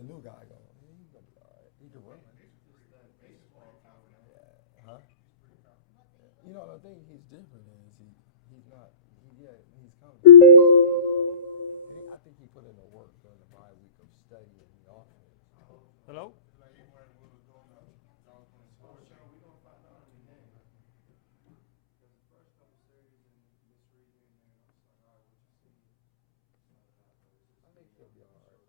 The new guy going. Yeah, he's gonna be all right. He can run. Yeah. Huh? You know, the thing he's different is he's not. Yeah, he's kind of. I think he put in the work during the bye week of studying the offense. Hello? I think he'll be all right.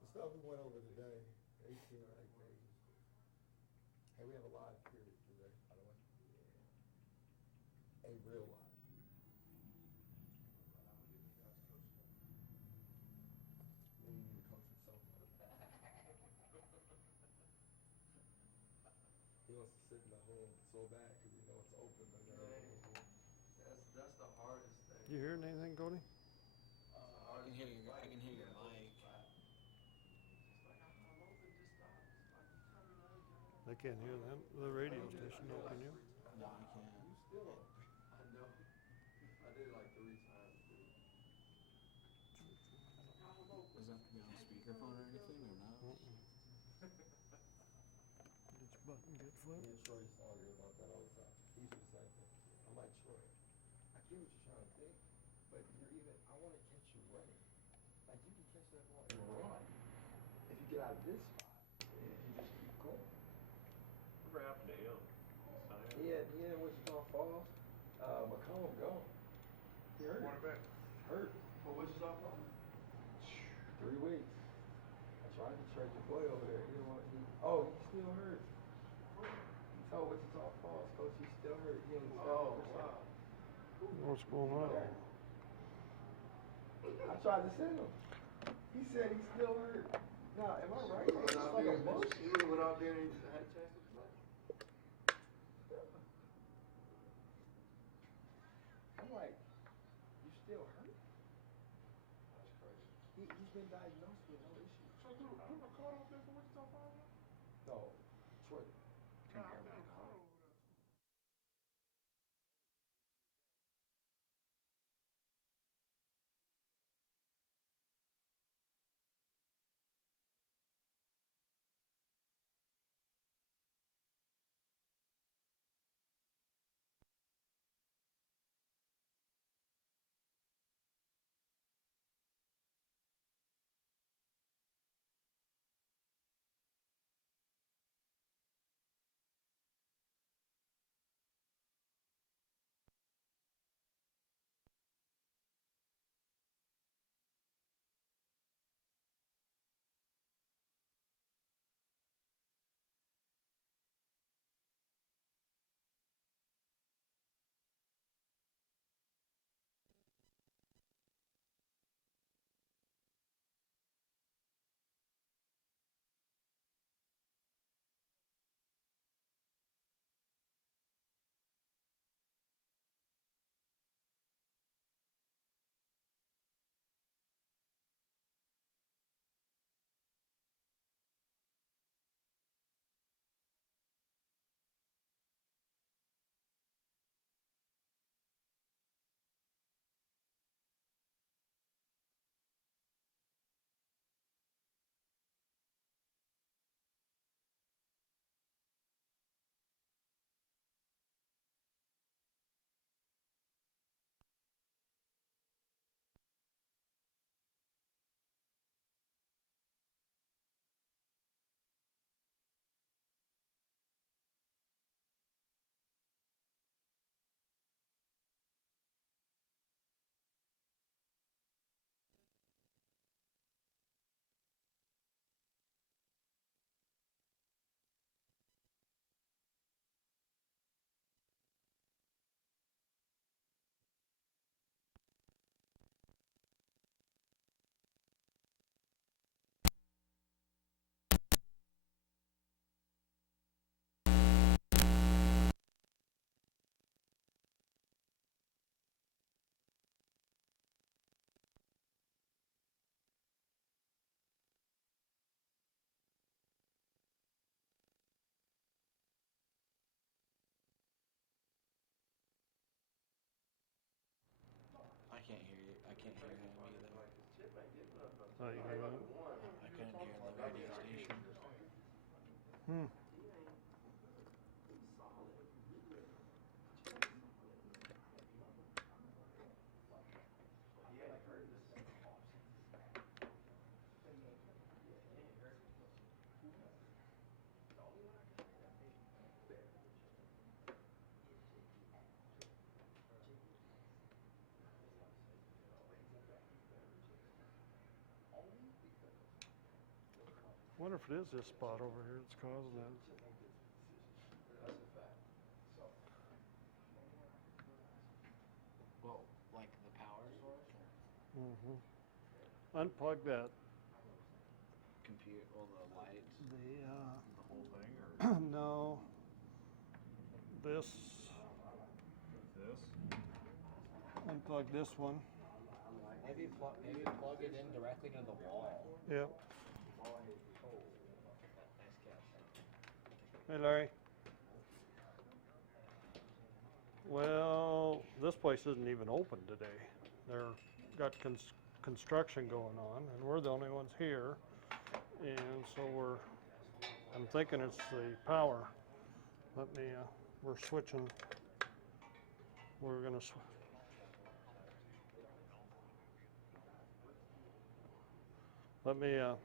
The stuff we went over today, they seem like they. Hey, we have a live period today, by the way. A real live period. Maybe you need to coach yourself. He wants to sit in the hole so bad because he knows it's open, but That's the hardest thing. You hearing anything, Cody? I can hear your mic. It's like I'm open, just stop. It's like you coming out, They can't hear them. The radio station, no, can you? No, I can't. you still on. I know. I did it like 3 times, dude. Does it have to be on speakerphone or anything, or no? Did your button get Me flipped? and Troy used to argue about that all the time. He used to say that. I'm like, Troy, I get what you're trying to think, but you're even, I want to catch you running. Like, you can catch that ball and run. If you get out of this spot, and if you just keep going. Whatever happened to him? He had Wichita Falls. McCollum gone. He hurt. Quarterback. Hurt. For Wichita Falls? 3 weeks. I tried to trade your boy over there. He didn't want. Oh, he's still hurt. He told Wichita Falls coach he's still hurt. He only 7%. Oh, wow. What's going on? I tried to send him. He said he's still hurt. Now, am I right? It's just like a bush. He would have went out there and had a chance to play. I'm like, you still hurt? That's crazy. He's been diagnosed with no issue. So, dude, I never caught up there for Wichita Falls? No, Troy. Turn your back on. I can't hear you. I can't hear him either. Like, this chip ain't giving up. Oh, you hear that? I Hmm. Wonder if it is this spot over here that's causing that. Well, like the power source or Mm-hmm. Unplug that. compute, all the lights, The the whole thing, or no. This. this? Unplug this one. Maybe plug it in directly to the wall. Yep. Nice catch. Hey, Larry. Well, this place isn't even open today. They're got construction going on, and we're the only ones here. And so I'm thinking it's the power. Let me, we're switching. We're gonna let me, oh,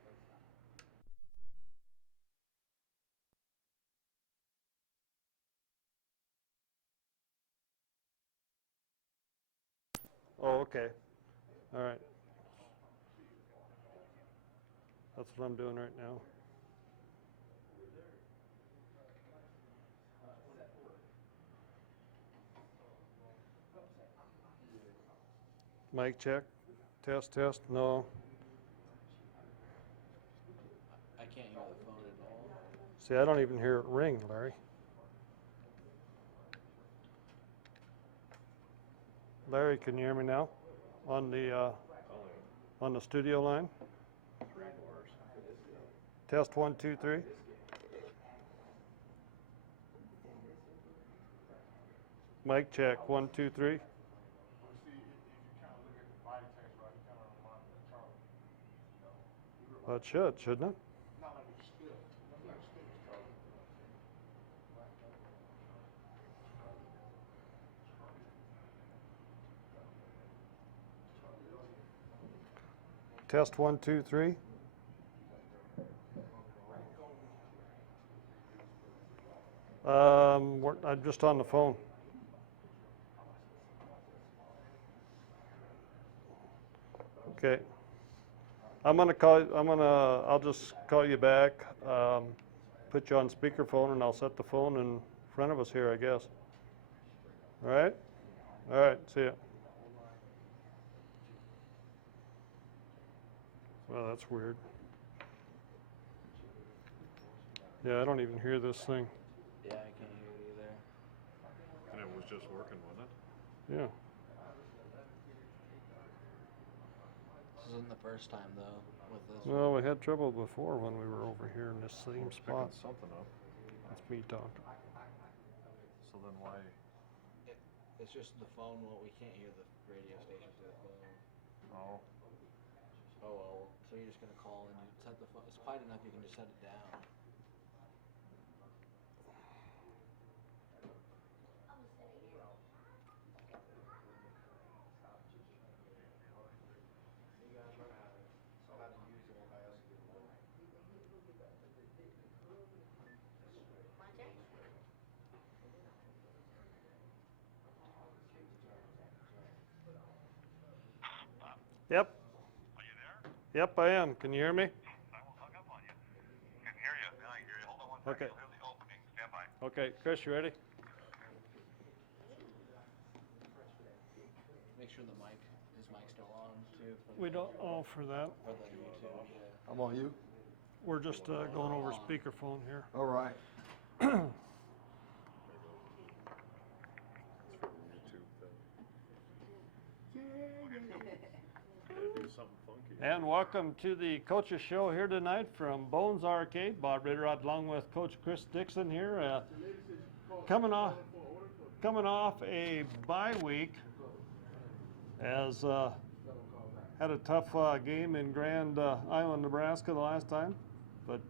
okay. All right. That's what I'm doing right now. Mic check. Test, test. No. I can't hear the phone at all. See, I don't even hear it ring, Larry. Larry, can you hear me now? On the studio line? Test 1, 2, 3. Mic check 1, 2, 3. Well, it should, shouldn't it? Test 1, 2, 3. I'm just on the phone. Okay. I'll just call you back, put you on speakerphone, and I'll set the phone in front of us here, I guess. All right? All right, see ya. Well, that's weird. Yeah, I don't even hear this thing. Yeah, I can't hear it either. And it was just working, wasn't it? Yeah. This isn't the first time though with this Well, one. we had trouble before when we were over here in this same spot. Picking something up. That's me talking. So then why? It's just the phone. Well, we can't hear the radio station through the phone. Oh, Oh well. So you're just gonna call and you set the phone. It's quiet enough. You can just set it down. Yep. Are you there? Yep, I am. Can you hear me? I will hung up on you. Can hear you. Now I hear you. Hold on one second. Okay. You'll hear the opening. Stand by. Okay, Chris, you ready? Make sure the mic, his mic's still on too. We don't, for that. For the YouTube, yeah. I'm on you. We're just going over speakerphone here. All right. do something funky. And welcome to the Coaches Show here tonight from Bones Arcade. Bob Ritter along with Coach Chris Dixon here. Coming off a bye week, as had a tough game in Grand Island, Nebraska the last time, but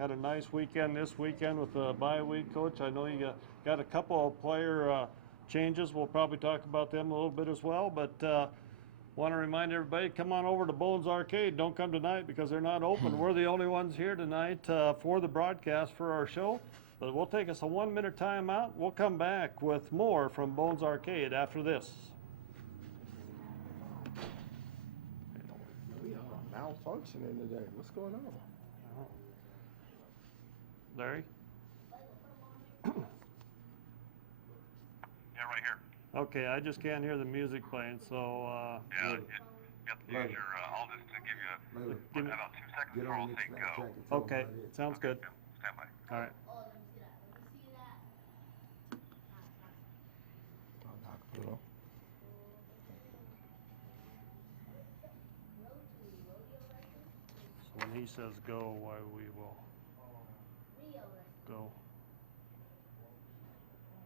had a nice weekend this weekend with the bye week, Coach. I know you got a couple of player changes. We'll probably talk about them a little bit as well, but want to remind everybody, come on over to Bones Arcade. Don't come tonight because they're not open. We're the only ones here tonight for the broadcast for our show. But we'll take us a 1-minute timeout. We'll come back with more from Bones Arcade after this. We are malfunctioning today. What's going on? Larry? Yeah, right here. Okay, I just can't hear the music playing, so Yeah, good. you have to use your Aldous to give you Give me- about 2 seconds Get before on I'll your say Snapchat go. and tell 'em Okay, what it is. sounds good. Yeah, stand by. All right. Oh, knock it off. So when he says go, why we will go.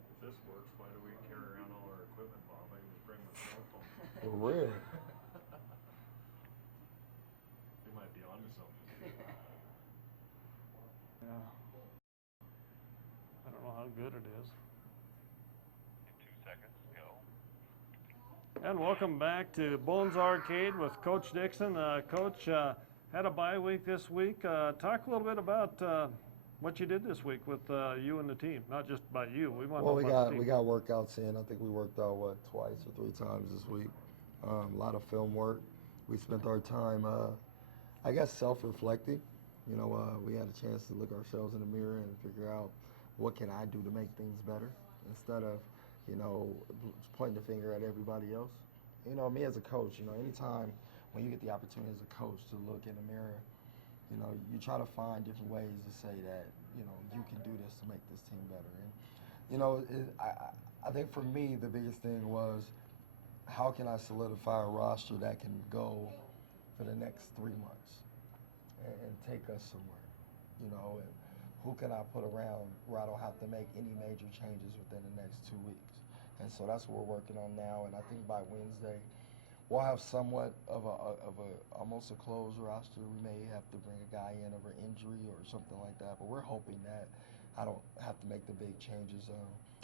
If this works, why do we carry around all our equipment, Bob? I can just bring my cell phone. For real. We might be onto something. Yeah. I don't know how good it is. In 2 seconds, go. And welcome back to Bones Arcade with Coach Dixon. Coach had a bye week this week. Talk a little bit about what you did this week with you and the team. Not just by you. We want Well, to we know about the got team. we got workouts in. I think we worked out twice or 3 times this week. A lot of film work. We spent our time, I guess, self-reflecting. You know, we had a chance to look ourselves in the mirror and figure out what can I do to make things better instead of, you know, pointing the finger at everybody else. You know, me as a coach, you know, anytime when you get the opportunity as a coach to look in the mirror, you know, you try to find different ways to say that, you know, you can do this to make this team better. And, you know, I think for me, the biggest thing was how can I solidify a roster that can go for the next 3 months and take us somewhere, you know, and who can I put around where I don't have to make any major changes within the next 2 weeks. And so that's what we're working on now. And I think by Wednesday, we'll have somewhat of a almost a closed roster. We may have to bring a guy in over injury or something like that, but we're hoping that I don't have to make the big changes.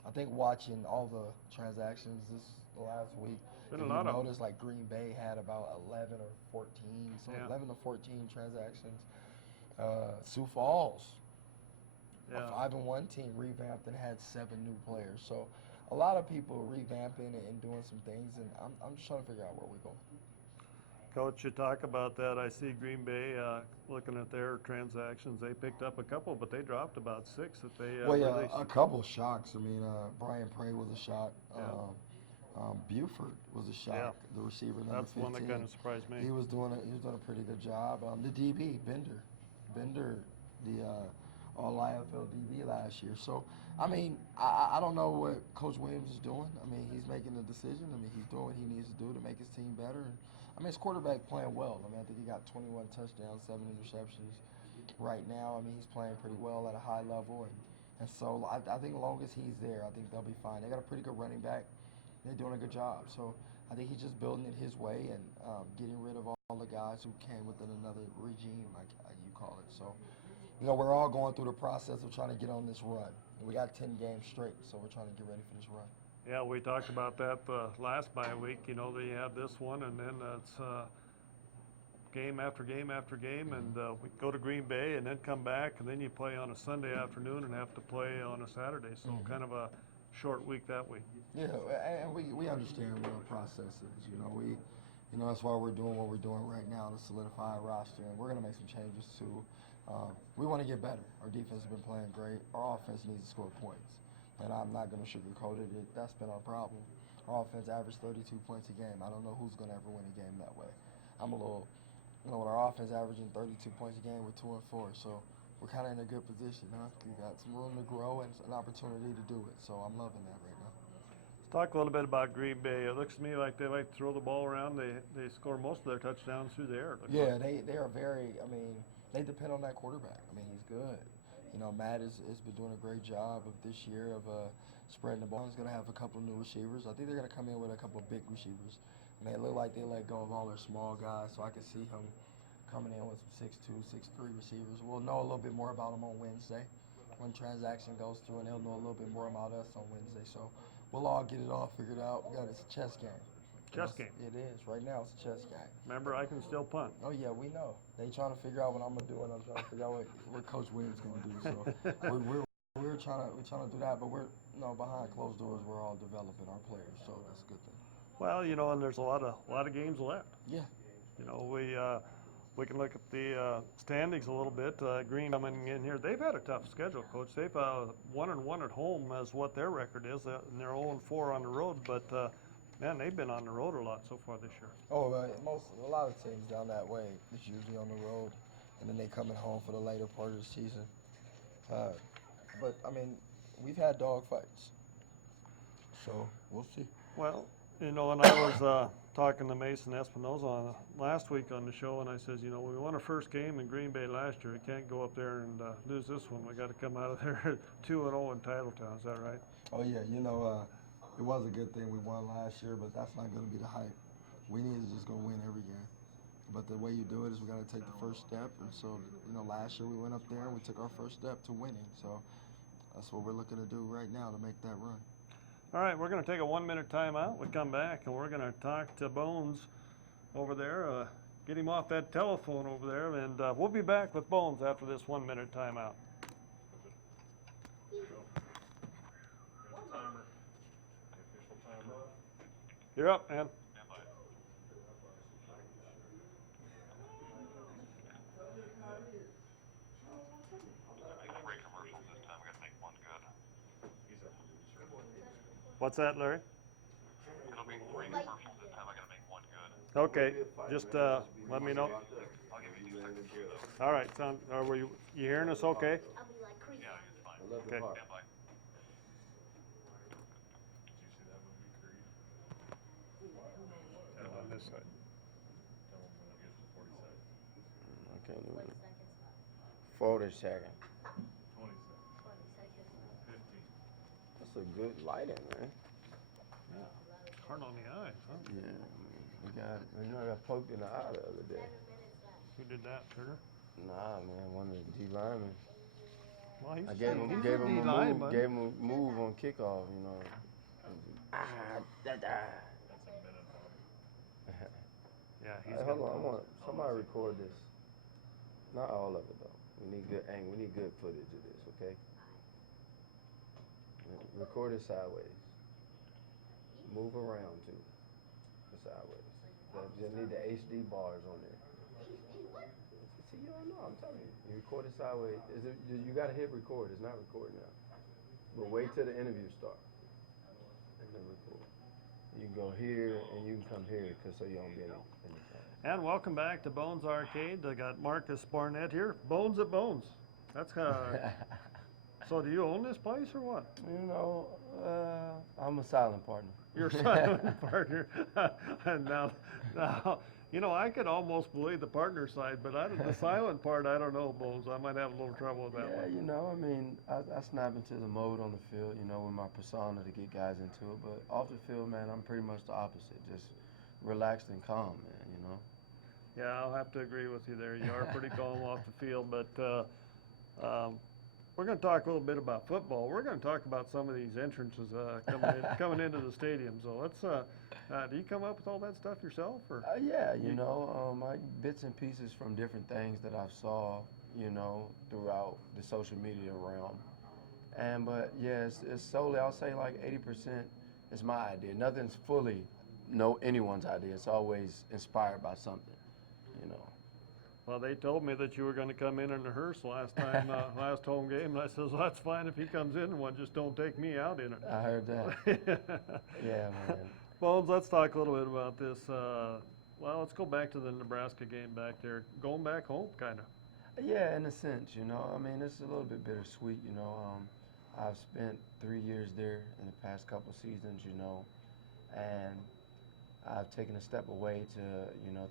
I think watching all the transactions this last week, Been a if lot you of 'em. noticed, like Green Bay had about 11 or 14, so Yeah. 11 or 14 transactions. Sioux Falls, a Yeah. 5-1 team, revamped and had 7 new players. So a lot of people revamping and doing some things, and I'm just trying to figure out where we're going. Coach, you talk about that. I see Green Bay looking at their transactions. They picked up a couple, but they dropped about 6 that they Well, yeah, released. a couple shocks. I mean, Brian Prey was a shock. Yeah. Buford was a shock. Yeah. The receiver number That's 15. one that kind of surprised me. He was doing a pretty good job. The DB Bender, the all IFL DB last year. So I mean, I don't know what Coach Williams is doing. I mean, he's making a decision. I mean, he's doing what he needs to do to make his team better. And, I mean, his quarterback playing well. I mean, I think he got 21 touchdowns, 7 interceptions right now. I mean, he's playing pretty well at a high level. And so I think as long as he's there, I think they'll be fine. They got a pretty good running back. They're doing a good job. So I think he's just building it his way and getting rid of all the guys who came within another regime, like you call it. So, you know, we're all going through the process of trying to get on this run. And we got 10 games straight, so we're trying to get ready for this run. Yeah, we talked about that the last bye week. You know, they have this one, and then it's game after game after game, and we go to Green Bay and then come back, and then you play on a Sunday afternoon and have to play on a Saturday. So kind of a short week that week. Yeah, and we understand what our process is. You know, that's why we're doing what we're doing right now to solidify a roster, and we're going to make some changes too. We want to get better. Our defense has been playing great. Our offense needs to score points, and I'm not going to sugarcoat it. That's been our problem. Our offense averaged 32 points a game. I don't know who's going to ever win a game that way. I'm a little, you know, with our offense averaging 32 points a game, we're 2-4, so we're kind of in a good position, huh? We got some room to grow and an opportunity to do it, so I'm loving that right now. Let's talk a little bit about Green Bay. It looks to me like they like to throw the ball around. They score most of their touchdowns through the air. Yeah, they are very, I mean, they depend on that quarterback. I mean, he's good. You know, Matt has been doing a great job of this year of spreading the ball. He's going to have a couple of new receivers. I think they're going to come in with a couple of big receivers. I mean, it looked like they let go of all their small guys, so I could see him coming in with 6'2", 6'3" receivers. We'll know a little bit more about them on Wednesday when transaction goes through, and they'll know a little bit more about us on Wednesday. So we'll all get it all figured out. It's a chess game. Chess game. It is. Right now, it's a chess game. Remember, I can still punt. Oh, yeah, we know. They trying to figure out what I'm going to do, and I'm trying to figure out what Coach Williams going to do. So we're trying to do that, but behind closed doors, we're all developing our players, so that's a good thing. Well, and there's a lot of games left. Yeah. We can look at the standings a little bit. Green coming in here, they've had a tough schedule, Coach. They've 1-1 at home is what their record is, and they're 0-4 on the road. But man, they've been on the road a lot so far this year. Oh, a lot of teams down that way is usually on the road, and then they coming home for the later part of the season. But I mean, we've had dog fights, so we'll see. Well, and I was talking to Mason Espinoza last week on the show, and I says, we won our first game in Green Bay last year. We can't go up there and lose this one. We got to come out of there 2-0 in Titletown. Is that right? Oh yeah, it was a good thing we won last year, but that's not going to be the hype. We need to just go win every game. But the way you do it is we got to take the first step. And so, last year we went up there and we took our first step to winning. So that's what we're looking to do right now to make that run. All right, we're going to take a 1-minute timeout. We come back and we're going to talk to Bones over there, get him off that telephone over there, and we'll be back with Bones after this 1-minute timeout. Timer. The official timer. You're up, man. What's that, Larry? It'll be 3 commercials this time. I gotta make 1 good. Okay, just let me know. I'll give you 2 seconds here, though. All right, were you hearing us okay? Yeah, it's fine. Okay. Stand by. Did you see that movie, Creed? And on this side. Tell them when it gets to 40 seconds. Okay, 40 seconds. 20 seconds. 15. That's a good lighting, man. Hard on the eyes, huh? Yeah, I got poked in the eye the other day. Who did that, Turner? Nah, man, one of the D linemen. Well, he's I gave him he's a D-line, move, bud. gave him a move on kickoff, That's a minute, Bob. Yeah, he's Hey, hold on, I want somebody record this. Not all of it though. We need good angle. We need good footage of this, okay? Record it sideways. Move around too. Sideways. You need the HD bars on there. See, you don't know. I'm telling you. You record it sideways. You gotta hit record. It's not recording now. But wait till the interview starts. And then record. You can go here and you can come here, so you don't get it. And welcome back to Bones Arcade. I got Marcus Barnett here. Bones at Bones. That's so do you own this place or what? I'm a silent partner. You're a silent partner. And now, I could almost believe the partner side, but the silent part, I don't know, Bones. I might have a little trouble with that one. I snap into the mode on the field, with my persona to get guys into it. But off the field, man, I'm pretty much the opposite. Just relaxed and calm, man, Yeah, I'll have to agree with you there. You are pretty calm off the field, but we're going to talk a little bit about football. We're going to talk about some of these entrances coming into the stadium. So let's. Do you come up with all that stuff yourself, or? Yeah, my bits and pieces from different things that I saw, throughout the social media realm. But yeah, it's solely, I'll say like 80% is my idea. Nothing's fully anyone's idea. It's always inspired by something, Well, they told me that you were going to come in a hearse last time, last home game, and I says, well, that's fine if he comes in one, just don't take me out in it. I heard that. Yeah, man. Bones, let's talk a little bit about this. Well, let's go back to the Nebraska game back there. Going back home, kind of. Yeah, in a sense, it's a little bit bittersweet, I've spent 3 years there in the past couple seasons, and I've taken a step away to,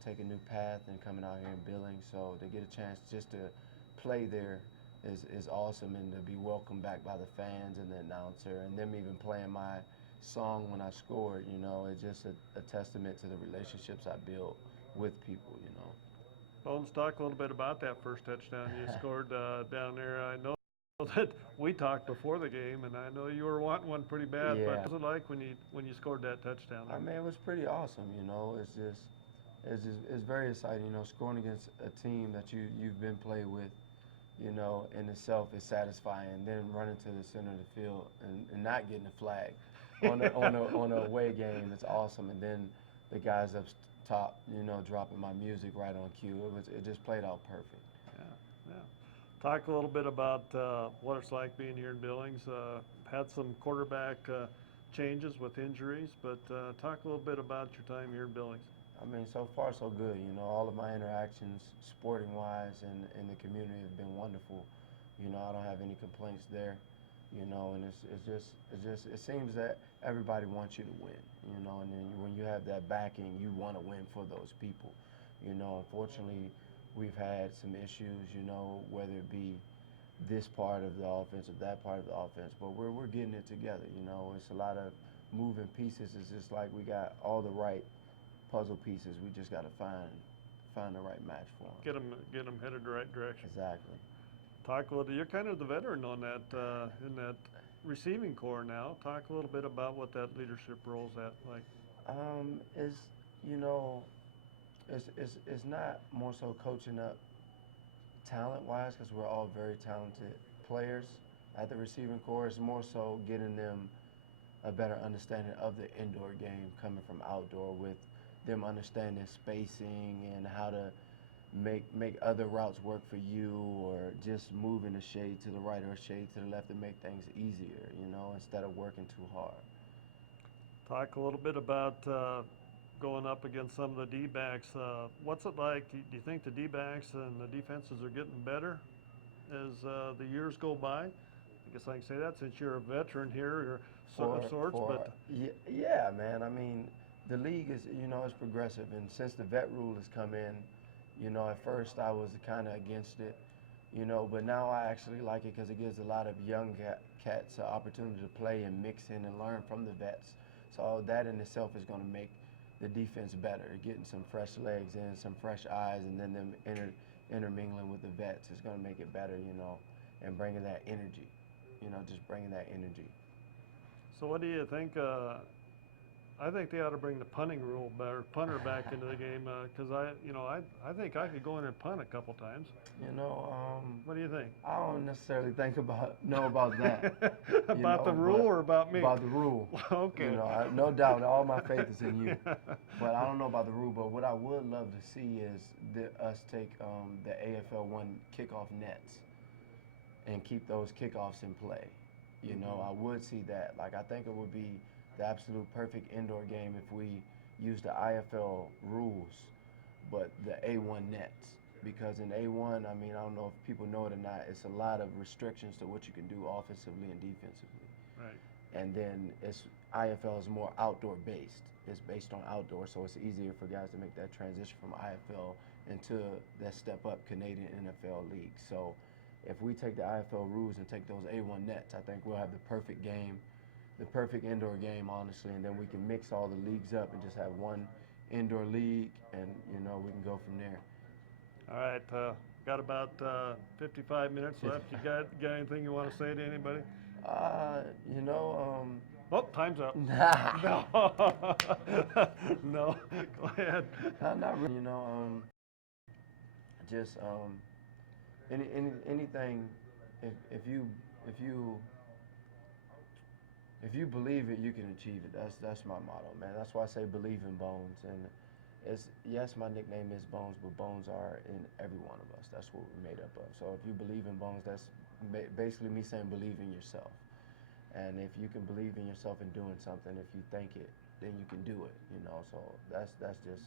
take a new path and coming out here in Billings. So to get a chance just to play there is awesome, and to be welcomed back by the fans and the announcer, and them even playing my song when I scored, it's just a testament to the relationships I built with people, Bones, talk a little bit about that first touchdown you scored down there. I know that we talked before the game, and I know you were wanting one pretty bad. But Yeah. what was it like when you scored that touchdown? I mean, it was pretty awesome. You know, it's very exciting. You know, scoring against a team that you've been played with, you know, in itself is satisfying. And then running to the center of the field and not getting a flag on a away game, it's awesome. And then the guys up top, you know, dropping my music right on cue. It just played out perfect. Yeah, yeah. Talk a little bit about what it's like being here in Billings. Had some quarterback changes with injuries, but talk a little bit about your time here in Billings. I mean, so far so good. You know, all of my interactions, sporting-wise, and in the community have been wonderful. You know, I don't have any complaints there. You know, and it seems that everybody wants you to win. You know, and then when you have that backing, you want to win for those people. You know, unfortunately, we've had some issues. You know, whether it be this part of the offense or that part of the offense, but we're getting it together. You know, it's a lot of moving pieces. It's just like we got all the right puzzle pieces. We just got to find the right match for them. Get them headed the right direction. Exactly. Talk a little. You're kind of the veteran on that in that receiving core now. Talk a little bit about what that leadership role's at like. Is you know, it's not more so coaching up talent-wise because we're all very talented players at the receiving core. It's more so getting them a better understanding of the indoor game coming from outdoor with them understanding spacing and how to make other routes work for you or just moving a shade to the right or a shade to the left to make things easier, you know, instead of working too hard. Talk a little bit about going up against some of the D-backs. What's it like? Do you think the D-backs and the defenses are getting better as the years go by? I guess I can say that since you're a veteran here, of sorts. But yeah, man. I mean, the league is, you know, it's progressive, and since the vet rule has come in, you know, at first I was kind of against it, you know, but now I actually like it because it gives a lot of young cats an opportunity to play and mix in and learn from the vets. So that in itself is going to make the defense better, getting some fresh legs in, some fresh eyes, and then them intermingling with the vets is going to make it better, you know, and bringing that energy, you know, just bringing that energy. so what do you think? I think they ought to bring the punting rule better, punter back into the game because I think I could go in and punt a couple times. You know, What do you think? I don't necessarily know about that. About the rule or about me? About the rule. Okay. You know, no doubt, all my faith is in you. But I don't know about the rule. But what I would love to see is us take the AFL 1 kickoff nets and keep those kickoffs in play. You know, I would see that. Like, I think it would be the absolute perfect indoor game if we use the IFL rules, but the A1 nets. Because in A1, I mean, I don't know if people know it or not, it's a lot of restrictions to what you can do offensively and defensively. Right. And then IFL is more outdoor based. It's based on outdoor, so it's easier for guys to make that transition from IFL into that step up Canadian NFL league. So if we take the IFL rules and take those A1 nets, I think we'll have the perfect game, the perfect indoor game, honestly, and then we can mix all the leagues up and just have one indoor league, and, you know, we can go from there. All right, got about 55 minutes left. You got anything you want to say to anybody? You know, Oh, time's up. No, no. Go ahead. not really. You know, just anything. If you believe it, you can achieve it. That's my motto, man. That's why I say believe in Bones. And yes, my nickname is Bones, but Bones are in every one of us. That's what we're made up of. So if you believe in Bones, that's basically me saying believe in yourself. And if you can believe in yourself and doing something, if you think it, then you can do it. You know. So that's just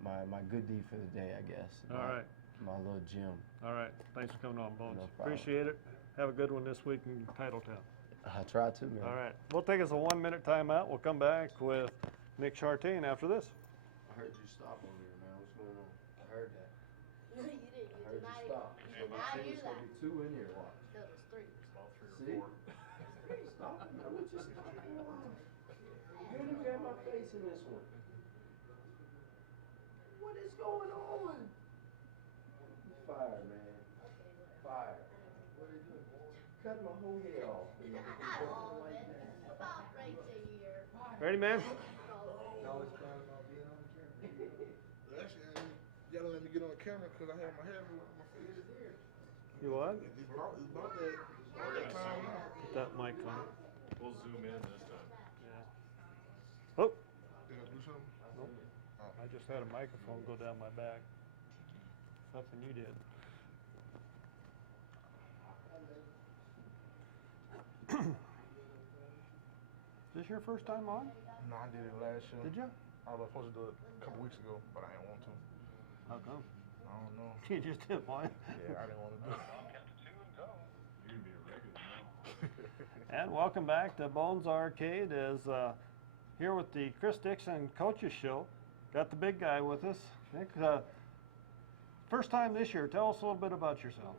my good deed for the day, I guess. All right. My little gym. All right. Thanks for coming on, Bones. No problem. Appreciate it. Have a good one this week in Titletown. I try to, man. All right. We'll take us a 1-minute timeout. We'll come back with Nick Chartain after this. I heard you stop over here, man. What's going on? I heard that. No, you didn't. I heard you stop. You So did my not team hear is going to that. be 2 in here. Watch. No, there's 3. About 3 or See? 4. Stop it, man. What you stopping on? You didn't even have my face in this one. What is going on? cut my whole hair off. Ready, man? No, it's fine about being on camera. Actually, you gotta let me get on camera because I have my hair everywhere on my face. You what? It's about that time now. Put that mic on. We'll zoom in this time. Yeah. Oh, Did I do something? I just had a microphone go down my back. Something you did. Is this your first time on? No, I did it last year. Did you? I was supposed to do it a couple weeks ago, but I didn't want to. How come? I don't know. You just didn't want it. Yeah, I didn't want to do it. You're gonna be a regular now. And welcome back to Bones Arcade. Is here with the Chris Dixon Coaches Show. Got the big guy with us. Nick, first time this year. Tell us a little bit about yourself.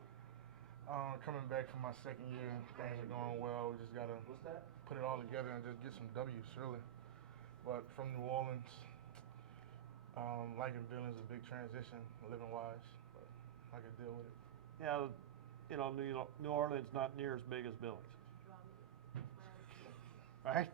Coming back from my second year, things are going well. We just gotta put it all together and just get some W's, really. But from New Orleans, liking Billings is a big transition, living-wise, but I can deal with it. Yeah, you know, New Orleans not near as big as Billings. Right?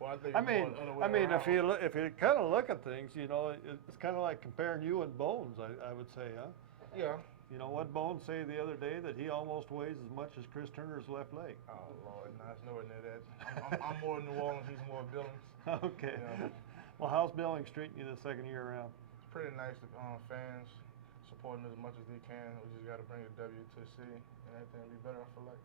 Well, I think I it's mean, more the other way if around. you kind of look at things, you know, it's kind of like comparing you and Bones. I would say, huh? Yeah. You know what Bones say the other day, that he almost weighs as much as Chris Turner's left leg. Oh Lord, no, it's nowhere near that. I'm more New Orleans, he's more Billings. Okay. Yeah. Well, how's Billings treating you the second year around? It's pretty nice. The fans supporting as much as they can. We just got to bring a W to the city, and everything will be better. I feel like.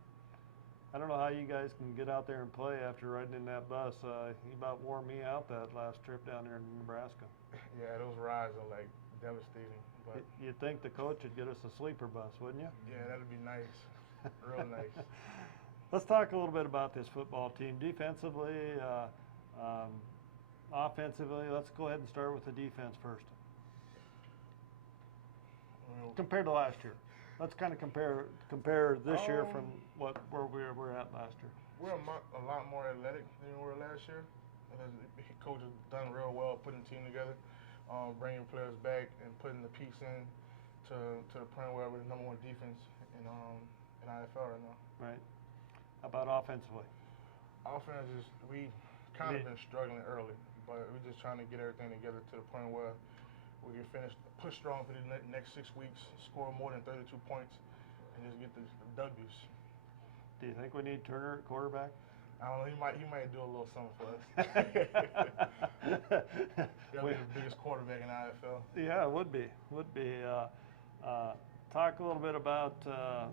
I don't know how you guys can get out there and play after riding in that bus. He about wore me out that last trip down there in Nebraska. Yeah, those rides are like devastating. But You'd think the coach would get us a sleeper bus, wouldn't you? yeah, that'd be nice. Real nice. Let's talk a little bit about this football team. Defensively, offensively, let's go ahead and start with the defense first. Compared to last year. Let's kind of compare this year from where we were at last year. We're a lot more athletic than we were last year. The coach has done real well putting the team together, bringing players back and putting the piece in to the point where we're the #1 defense in IFL right now. Right. How about offensively? Offense is, we kind of been struggling early, but we're just trying to get everything together to the point where we can push strong for the next 6 weeks, score more than 32 points, and just get the W's. Do you think we need Turner at quarterback? I don't know. He might do a little something for us. He'll be the biggest quarterback in the IFL. Yeah, it would be. Talk a little bit about the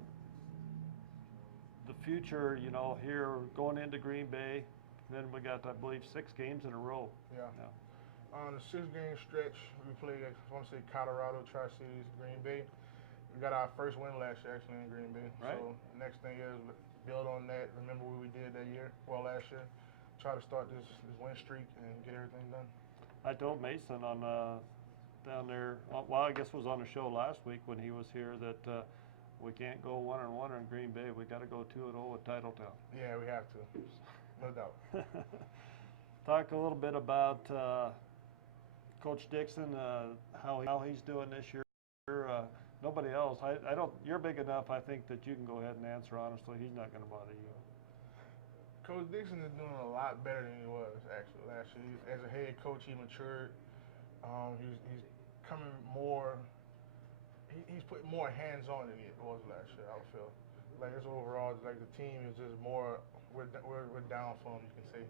future. You know, here going into Green Bay, then we got, I believe, 6 games in a row. Yeah. Yeah. On the 6-game stretch, we played, I want to say, Colorado, Tri-Cities, Green Bay. We got our first win last year, actually, in Green Bay. Right. So the next thing is build on that. Remember what we did last year. Try to start this win streak and get everything done. I told Mason on down there, well, I guess it was on the show last week when he was here, that we can't go 1-1 in Green Bay. We got to go 2-0 with Titletown. Yeah, we have to, no doubt. Talk a little bit about Coach Dixon, how he's doing this year. Nobody else. I don't. You're big enough, I think, that you can go ahead and answer honestly. He's not going to bother you. Coach Dixon is doing a lot better than he was actually last year. As a head coach, he matured. He's coming more. He's put more hands on than he was last year. I feel like it's overall like the team is just more. We're down for him, you can say.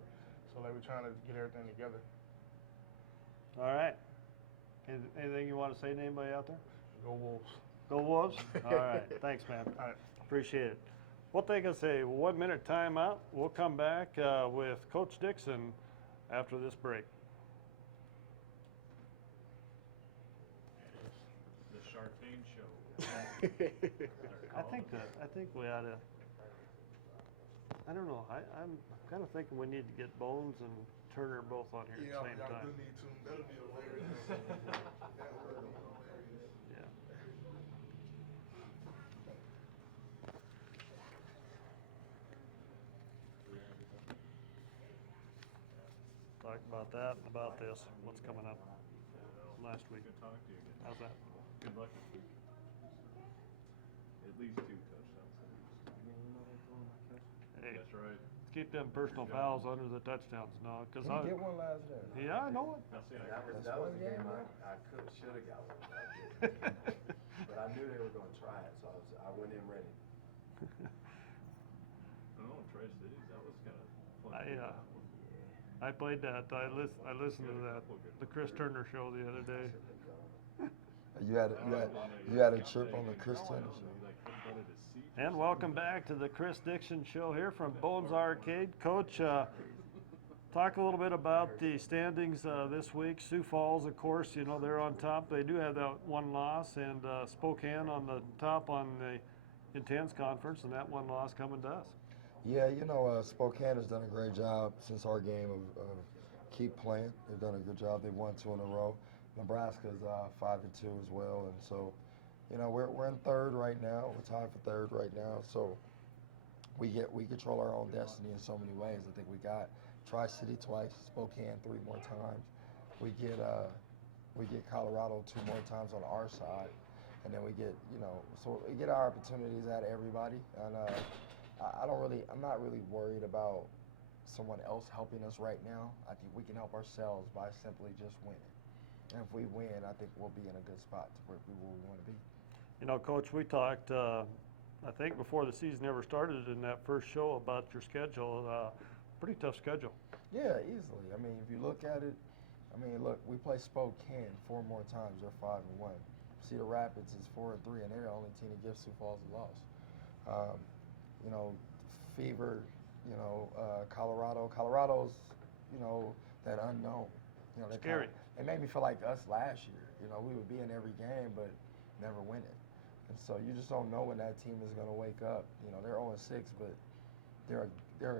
So like we're trying to get everything together. All right. Anything you want to say to anybody out there? Go Wolves. Go Wolves. All right. Thanks, man. All right. Appreciate it. We'll take us a 1-minute timeout. We'll come back with Coach Dixon after this break. The Chartain Show. I think we ought to. I don't know. I'm kind of thinking we need to get Bones and Turner both on here at the same time. do need to. That'll be hilarious. Yeah. Talk about that and about this. What's coming up last week? Good talking to you again. How's that? Good luck this week. At least 2 touchdowns. Hey, That's right. let's keep them personal fouls under the touchdowns now, because He get one last game. yeah, I know it. Now, see, That was I the game I should have got one. But I didn't. But I knew they were going to try it, so I went in ready. don't know, Tri-Cities, that was kind of fun. I played that. I listened to that, the Chris Turner show the other day. You had a trip on the Chris Turner show. And welcome back to the Chris Dixon show here from Bones Arcade. Coach, talk a little bit about the standings this week. Sioux Falls, of course, you know, they're on top. They do have that one loss, and Spokane on the top on the Intense Conference, and that one loss coming to us. Yeah, you know, Spokane has done a great job since our game of keep playing. They've done a good job. They've won 2 in a row. Nebraska's 5-2 as well, and so, you know, we're in third right now. We're tied for third right now. So we control our own destiny in so many ways. I think we got Tri-City twice, Spokane 3 more times. We get Colorado 2 more times on our side, and then we get, you know, so we get our opportunities at everybody. And I'm not really worried about someone else helping us right now. I think we can help ourselves by simply just winning. And if we win, I think we'll be in a good spot to where we want to be. You know, Coach, we talked, I think before the season ever started in that first show about your schedule. Pretty tough schedule. Yeah, easily. I mean, if you look at it, look, we play Spokane 4 more times. They're 5-1. Cedar Rapids is 4-3, and they're the only team that gives Sioux Falls a loss. You know, Fever, you know, Colorado's, you know, that unknown. You know, Scary. It made me feel like us last year. You know, we would be in every game, but never win it. And so you just don't know when that team is going to wake up. You know, they're 0-6, but they're a good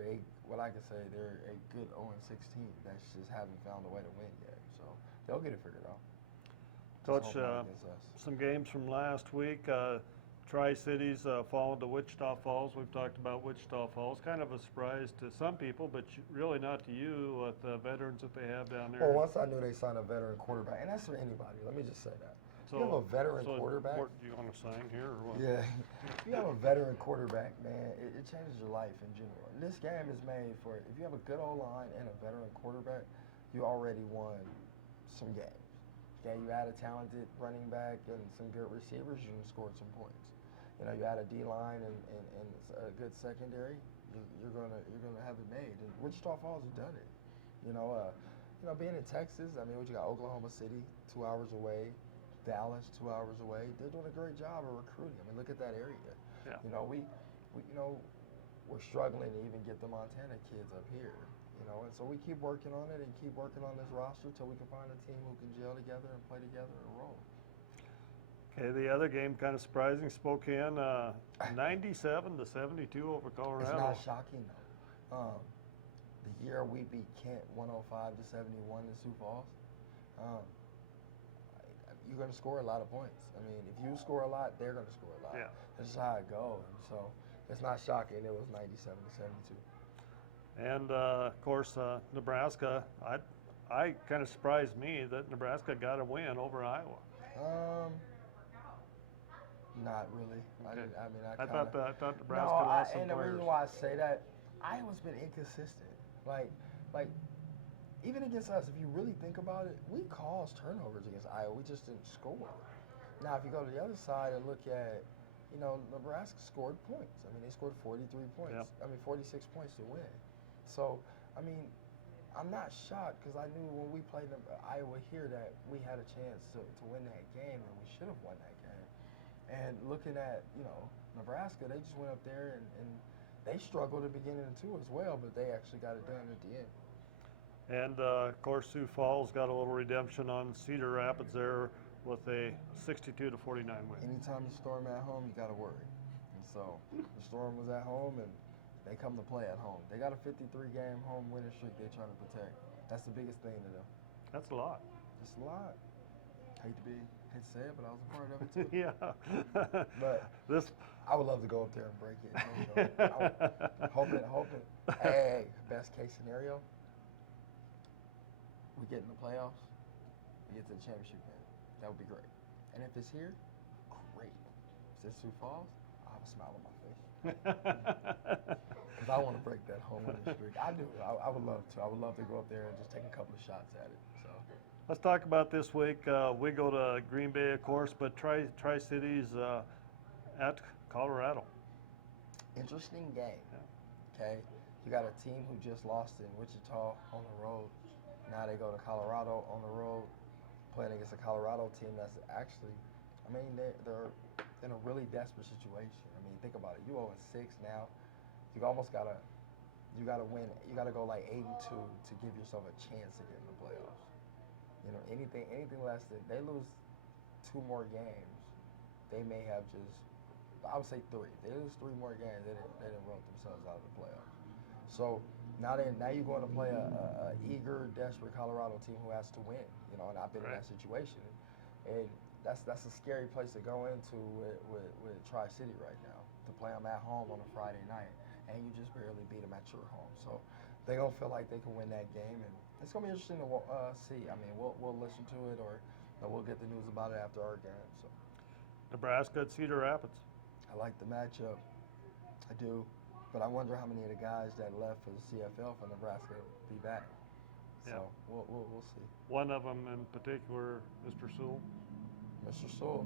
0-6 team that just haven't found a way to win yet. So they'll get it figured out. Coach, some games from last week. Tri-Cities falling to Wichita Falls. We've talked about Wichita Falls. Kind of a surprise to some people, but really not to you with the veterans that they have down there. Well, once I knew they signed a veteran quarterback, and that's for anybody. Let me just say that. So, you have a veteran quarterback. Do you want to sign here or what? Yeah. If you have a veteran quarterback, man, it changes your life in general. And this game is made for, if you have a good O-line and a veteran quarterback, you already won some games. Okay, you add a talented running back and some good receivers, you can score some points. You know, you add a D-line and a good secondary, you're gonna have it made. And Wichita Falls has done it. You know, being in Texas, I mean, what you got? Oklahoma City, 2 hours away. Dallas, 2 hours away. They're doing a great job of recruiting. I mean, look at that area. Yeah. You know, we're struggling to even get the Montana kids up here. You know, and so we keep working on it and keep working on this roster till we can find a team who can gel together and play together and roll. Okay, the other game kind of surprising. Spokane, 97-72 over Colorado. It's not shocking though. The year we beat Kent 105-71 in Sioux Falls. You're going to score a lot of points. I mean, if you score a lot, they're going to score a lot. Yeah. That's just how it goes. So it's not shocking. It was 97-72. And of course, Nebraska. I kind of surprised me that Nebraska got a win over Iowa. Not really. Okay. I thought Nebraska lost some and the players. reason why I say that, Iowa's been inconsistent. Like even against us, if you really think about it, we caused turnovers against Iowa. We just didn't score. Now, if you go to the other side and look at, you know, Nebraska scored points. I mean, they scored 43 points. Yeah. 46 points to win. So, I mean, I'm not shocked because I knew when we played Iowa here that we had a chance to win that game, and we should have won that game. And looking at, you know, Nebraska, they just went up there and they struggled at the beginning too as well, but they actually got it done at the end. And, of course, Sioux Falls got a little redemption on Cedar Rapids there with a 62-49 win. Anytime you storm at home, you got to worry. And so the Storm was at home, and they come to play at home. They got a 53-game home winning streak they're trying to protect. That's the biggest thing to them. That's a lot. It's a lot. Hate to say it, but I was a part of it too. Yeah. But I would love to go up there and break it. Hoping. Hey, best case scenario, we get in the playoffs, we get to the championship game. That would be great. And if it's here, great. If it's Sioux Falls, I'll have a smile on my face. Because I want to break that home winning streak. I do. I would love to. I would love to go up there and just take a couple of shots at it. So Let's talk about this week. We go to Green Bay, of course, but Tri-Cities at Colorado. interesting game. Yeah. Okay, you got a team who just lost in Wichita on the road. Now they go to Colorado on the road, playing against a Colorado team that's actually, I mean, they're in a really desperate situation. I mean, think about it. You 0-6 now. You almost gotta win. You gotta go like 8-2 to give yourself a chance to get in the playoffs. You know, anything less than they lose 2 more games, they may have just. I would say 3. If they lose 3 more games, they didn't wrote themselves out of the playoffs. So now you're going to play a eager, desperate Colorado team who has to win. You know, and I've been in that situation, and that's a scary place to go into with Tri-City right now, to play them at home on a Friday night, and you just barely beat them at your home. So they're gonna feel like they can win that game, and it's gonna be interesting to see. I mean, we'll listen to it, or we'll get the news about it after our game. So Nebraska at Cedar Rapids. I like the matchup. I do. But I wonder how many of the guys that left for the CFL for Nebraska will be back. So Yeah. we'll see. One of them in particular, Mr. Sewell. Mr. Sewell.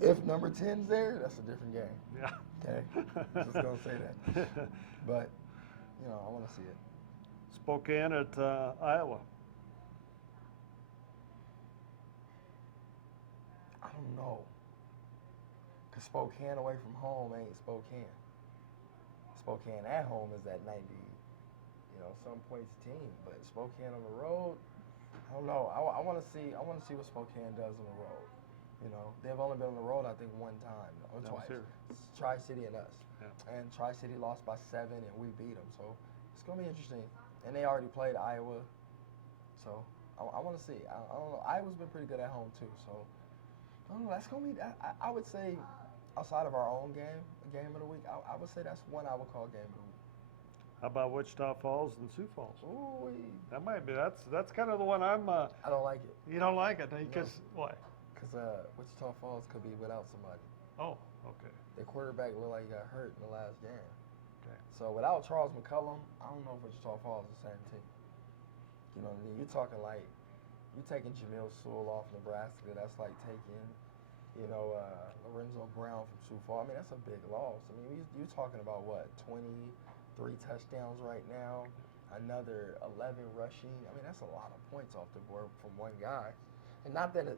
If number 10's there, that's a different game. Yeah. Okay? Just going to say that. But, you know, I want to see it. Spokane at Iowa. I don't know. Because Spokane away from home ain't Spokane. Spokane at home is that 90, some points team. But Spokane on the road, I don't know. I want to see what Spokane does on the road. You know, they've only been on the road I think 1 time or twice. It's Tri-City and us. Yeah. And Tri-City lost by 7 and we beat them. So it's gonna be interesting. And they already played Iowa. So I want to see. I don't know. Iowa's been pretty good at home too. So I don't know. That's gonna be. I would say outside of our own game of the week, I would say that's one I would call game of the week. How about Wichita Falls and Sioux Falls? Ooh, That might be. That's kind of the one I'm. I don't like it. You don't like it because why? Because Wichita Falls could be without somebody. Oh, okay. Their quarterback looked like he got hurt in the last game. Okay. So without Charles McCullum, I don't know if Wichita Falls is the same team. You know what I mean? You're talking like, you're taking Jamil Sewell off Nebraska. That's like taking, Lorenzo Brown from Sioux Falls. I mean, that's a big loss. I mean, you're talking about what, 23 touchdowns right now, another 11 rushing. I mean, that's a lot of points off the board from one guy. And not that,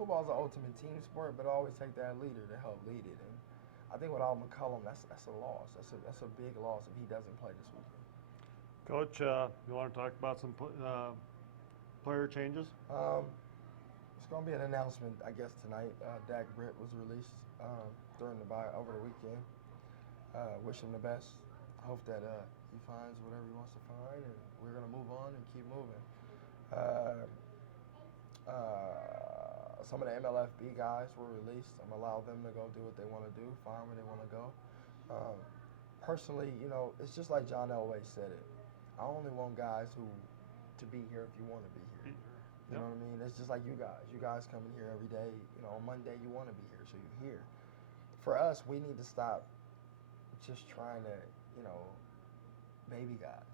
football is an ultimate team sport, but I always take that leader to help lead it. And I think without McCullum, that's a loss. That's a big loss if he doesn't play this weekend. Coach, you want to talk about some player changes? It's going to be an announcement, I guess, tonight. Dak Britt was released over the weekend. Wish him the best. I hope that he finds whatever he wants to find, and we're going to move on and keep moving. Some of the MLFB guys were released. I'm going to allow them to go do what they want to do, find where they want to go. Personally, it's just like John Elway said it. I only want guys to be here if you want to be here. You know what I mean? It's just like you guys. You guys come in here every day. On Monday you want to be here, so you're here. For us, we need to stop just trying to, baby guys.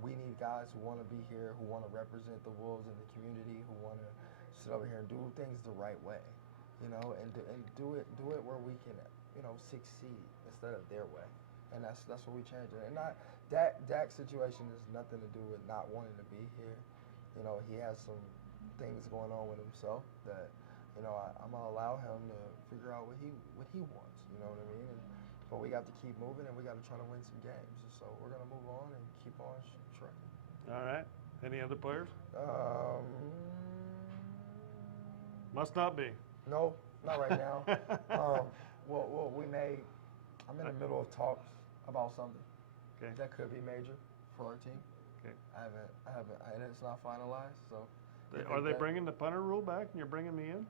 We need guys who want to be here, who want to represent the Wolves in the community, who want to sit over here and do things the right way, and do it where we can, succeed instead of their way. And that's what we change it. And Dak's situation has nothing to do with not wanting to be here. He has some things going on with himself that, I'm gonna allow him to figure out what he wants. You know what I mean? But we got to keep moving, and we got to try to win some games. So we're gonna move on and keep on trucking. All right. Any other players? Must not be. No, not right now. Well, I'm in the middle of talks about something. Okay. That could be major for our team. Okay. I haven't, and it's not finalized. So. Are they bringing the punter rule back, and you're bringing me in?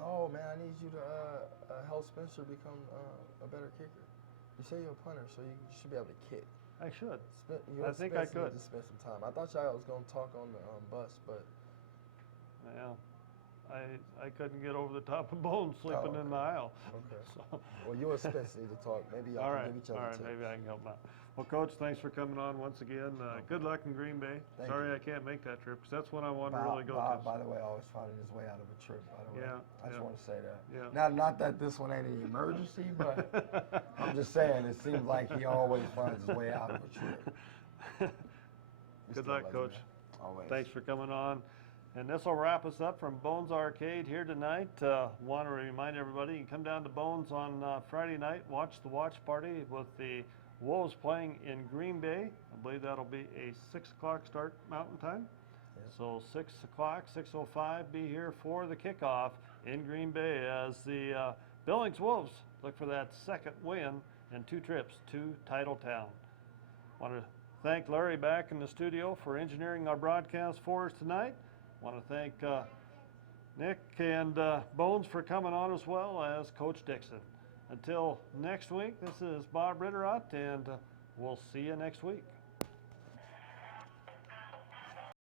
No, man. I need you to help Spencer become a better kicker. You say you're a punter, so you should be able to kick. I should. I think I could. Need to spend some time. I thought y'all was gonna talk on the bus, but Well, I couldn't get over the top of Bones sleeping in the aisle. Okay. So, Well, you and Spence need to talk. Maybe y'all all can right, give each other all right, tips. maybe I can help out. Well, Coach, thanks for coming on once again. Good luck in Green Bay. Thank Sorry you. I can't make that trip, 'cause that's when I wanted to Bob, really go Bob, to. by the way, always finding his way out of a trip, by the way. Yeah, I just yeah. want to say that. Yeah. Not that this one ain't an emergency, but I'm just saying it seems like he always finds his way out of a trip. Good Still luck, loves Coach. me. Always. Thanks for coming on. And this will wrap us up from Bones Arcade here tonight. Want to remind everybody, you can come down to Bones on Friday night, watch the watch party with the Wolves playing in Green Bay. I believe that'll be a 6 o'clock start Mountain Time. Yeah. So 6 o'clock, 6:05, be here for the kickoff in Green Bay as the Billings Wolves look for that second win in 2 trips to Titletown. Want to thank Larry back in the studio for engineering our broadcast for us tonight. Want to thank Nick and Bones for coming on as well as Coach Dixon. Until next week, this is Bob Ritterott, and we'll see you next week.